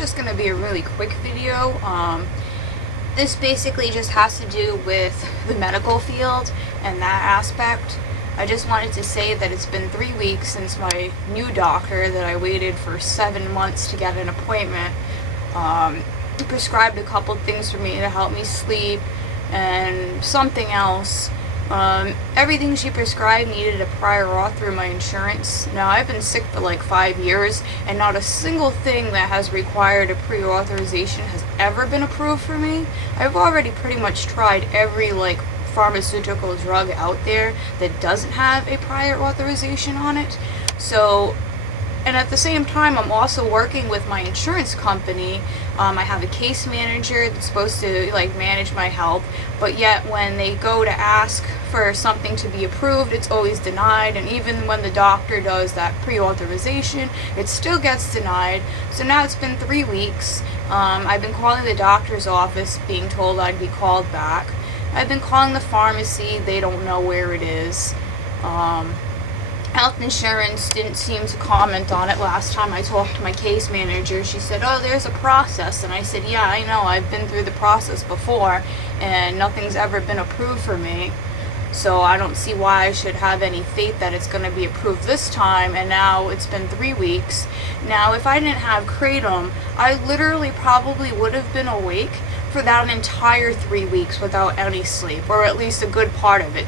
just going to be a really quick video. This basically just has to do with the medical field and that aspect. I just wanted to say that it's been 3 weeks since my new doctor that I waited for 7 months to get an appointment prescribed a couple things for me to help me sleep and something else. Everything she prescribed needed a prior auth through my insurance. Now, I've been sick for like 5 years, and not a single thing that has required a pre-authorization has ever been approved for me. I've already pretty much tried every pharmaceutical drug out there that doesn't have a prior authorization on it. So, and at the same time, I'm also working with my insurance company. I have a case manager that's supposed to manage my health, but yet when they go to ask for something to be approved, it's always denied. And even when the doctor does that pre-authorization, it still gets denied. So now it's been 3 weeks. I've been calling the doctor's office, being told I'd be called back. I've been calling the pharmacy, they don't know where it is. Health insurance didn't seem to comment on it last time I talked to my case manager. She said, oh, there's a process. And I said, yeah, I know, I've been through the process before and nothing's ever been approved for me. So I don't see why I should have any faith that it's going to be approved this time. And now it's been 3 weeks. Now, if I didn't have Kratom, I literally probably would have been awake for that entire 3 weeks without any sleep, or at least a good part of it.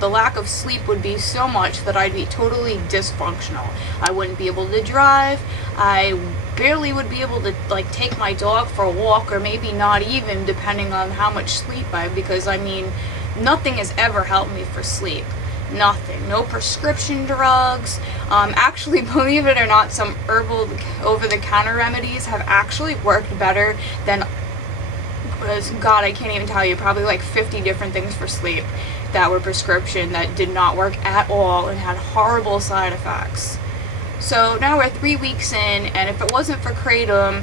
The lack of sleep would be so much that I'd be totally dysfunctional. I wouldn't be able to drive. I barely would be able to take my dog for a walk, or maybe not even, depending on how much sleep I have, because nothing has ever helped me for sleep. Nothing. No prescription drugs. Actually, believe it or not, some herbal over-the-counter remedies have actually worked better than, God, I can't even tell you, probably 50 different things for sleep that were prescription that did not work at all and had horrible side effects. So now we're 3 weeks in, and if it wasn't for Kratom,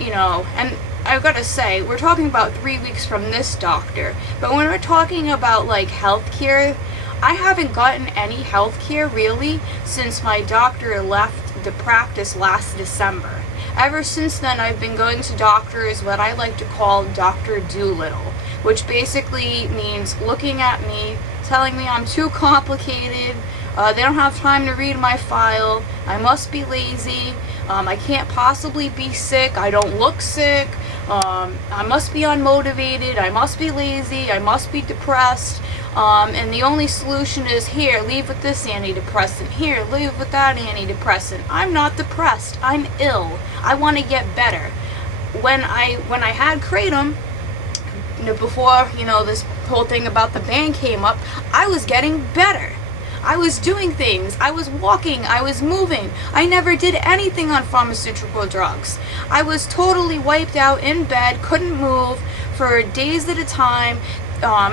and I've got to say, we're talking about 3 weeks from this doctor, but when we're talking about healthcare, I haven't gotten any healthcare really since my doctor left the practice last December. Ever since then, I've been going to doctors, what I like to call Dr. Doolittle, which basically means looking at me, telling me I'm too complicated, they don't have time to read my file, I must be lazy, I can't possibly be sick, I don't look sick, I must be unmotivated, I must be lazy, I must be depressed, and the only solution is, here, leave with this antidepressant, here, leave with that antidepressant. I'm not depressed, I'm ill, I want to get better. When I had Kratom, before this whole thing about the ban came up, I was getting better. I was doing things. I was walking. I was moving. I never did anything on pharmaceutical drugs. I was totally wiped out in bed, couldn't move for days at a time.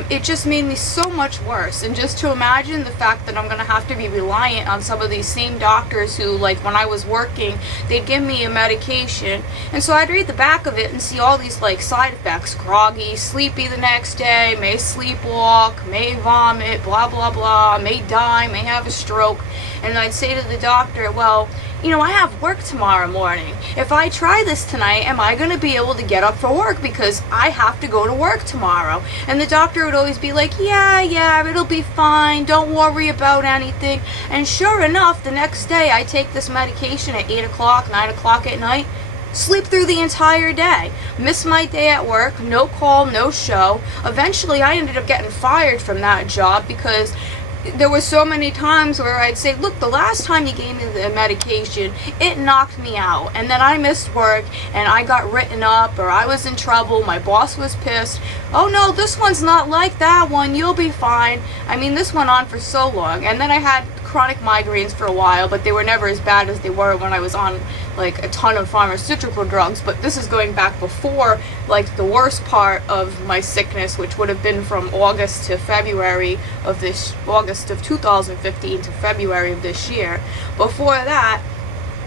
It just made me so much worse. And just to imagine the fact that I'm going to have to be reliant on some of these same doctors who, when I was working, they'd give me a medication. And so I'd read the back of it and see all these, side effects. Groggy, sleepy the next day, may sleepwalk, may vomit, blah, blah, blah, may die, may have a stroke. And I'd say to the doctor, well, I have work tomorrow morning. If I try this tonight, am I going to be able to get up for work? Because I have to go to work tomorrow. And the doctor would always be like, yeah, it'll be fine. Don't worry about anything. And sure enough, the next day I take this medication at 8 o'clock, 9 o'clock at night, sleep through the entire day, miss my day at work, no call, no show. Eventually, I ended up getting fired from that job because there were so many times where I'd say, look, the last time you gave me the medication, it knocked me out. And then I missed work and I got written up, or I was in trouble, my boss was pissed. Oh no, this one's not like that one, you'll be fine. I mean, this went on for so long. And then I had chronic migraines for a while, but they were never as bad as they were when I was on a ton of pharmaceutical drugs. But this is going back before the worst part of my sickness, which would have been from August of 2015 to February of this year. Before that,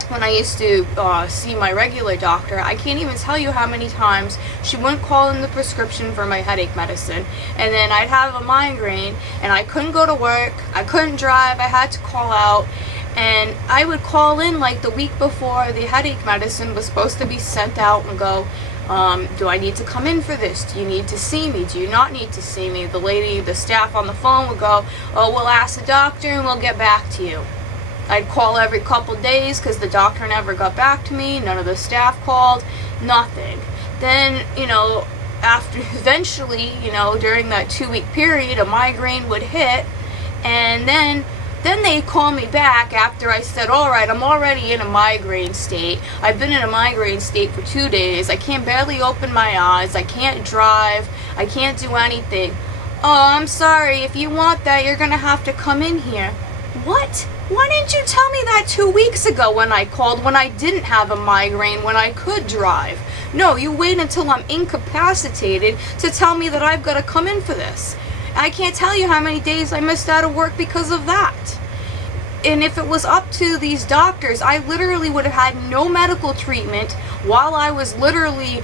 when I used to see my regular doctor, I can't even tell you how many times she wouldn't call in the prescription for my headache medicine, and then I'd have a migraine and I couldn't go to work, I couldn't drive, I had to call out, And I would call in like the week before the headache medicine was supposed to be sent out and go, do I need to come in for this? Do you need to see me? Do you not need to see me? The staff on the phone would go, oh, we'll ask the doctor and we'll get back to you. I'd call every couple days because the doctor never got back to me. None of the staff called. Nothing. Then, after eventually, during that 2-week period, a migraine would hit, and then they'd call me back after I said, all right, I'm already in a migraine state. I've been in a migraine state for 2 days. I can't barely open my eyes. I can't drive. I can't do anything. Oh, I'm sorry. If you want that, you're going to have to come in here. What? Why didn't you tell me that 2 weeks ago when I called, when I didn't have a migraine, when I could drive? No, you wait until I'm incapacitated to tell me that I've got to come in for this. I can't tell you how many days I missed out of work because of that. And if it was up to these doctors, I literally would have had no medical treatment while I was literally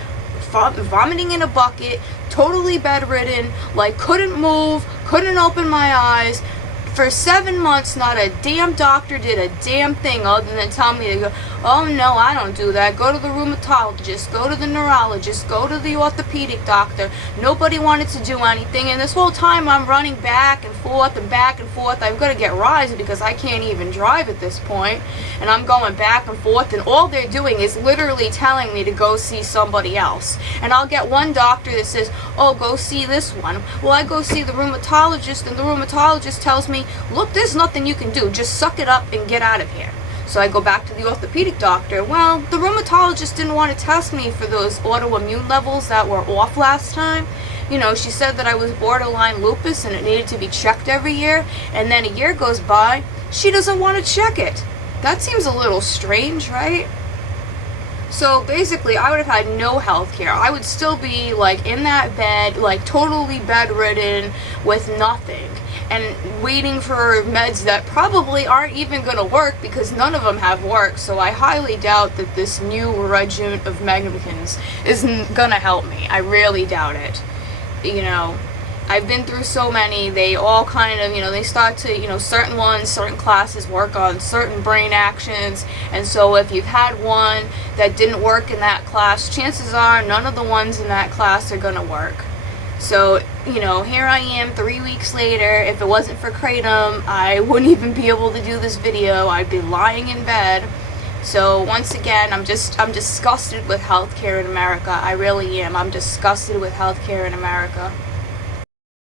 vomiting in a bucket, totally bedridden, like couldn't move, couldn't open my eyes. For 7 months, not a damn doctor did a damn thing other than tell me to go, oh no, I don't do that. Go to the rheumatologist, go to the neurologist, go to the orthopedic doctor. Nobody wanted to do anything, and this whole time I'm running back and forth and back and forth. I've got to get rides because I can't even drive at this point, and I'm going back and forth, and all they're doing is literally telling me to go see somebody else. And I'll get one doctor that says, oh, go see this one. Well, I go see the rheumatologist, and the rheumatologist tells me, look, there's nothing you can do. Just suck it up and get out of here. So I go back to the orthopedic doctor. Well, the rheumatologist didn't want to test me for those autoimmune levels that were off last time. She said that I was borderline lupus and it needed to be checked every year. And then a year goes by, she doesn't want to check it. That seems a little strange, right? So basically, I would have had no health care. I would still be like in that bed, like totally bedridden with nothing, and waiting for meds that probably aren't even going to work because none of them have worked. So I highly doubt that this new regimen of Megnicans isn't going to help me. I really doubt it. I've been through so many. They all kind of, they start to, certain classes work on certain brain actions. And so if you've had one that didn't work in that class, chances are none of the ones in that class are going to work. So, here I am 3 weeks later. If it wasn't for Kratom, I wouldn't even be able to do this video. I'd be lying in bed. So once again, I'm disgusted with healthcare in America. I really am. I'm disgusted with healthcare in America.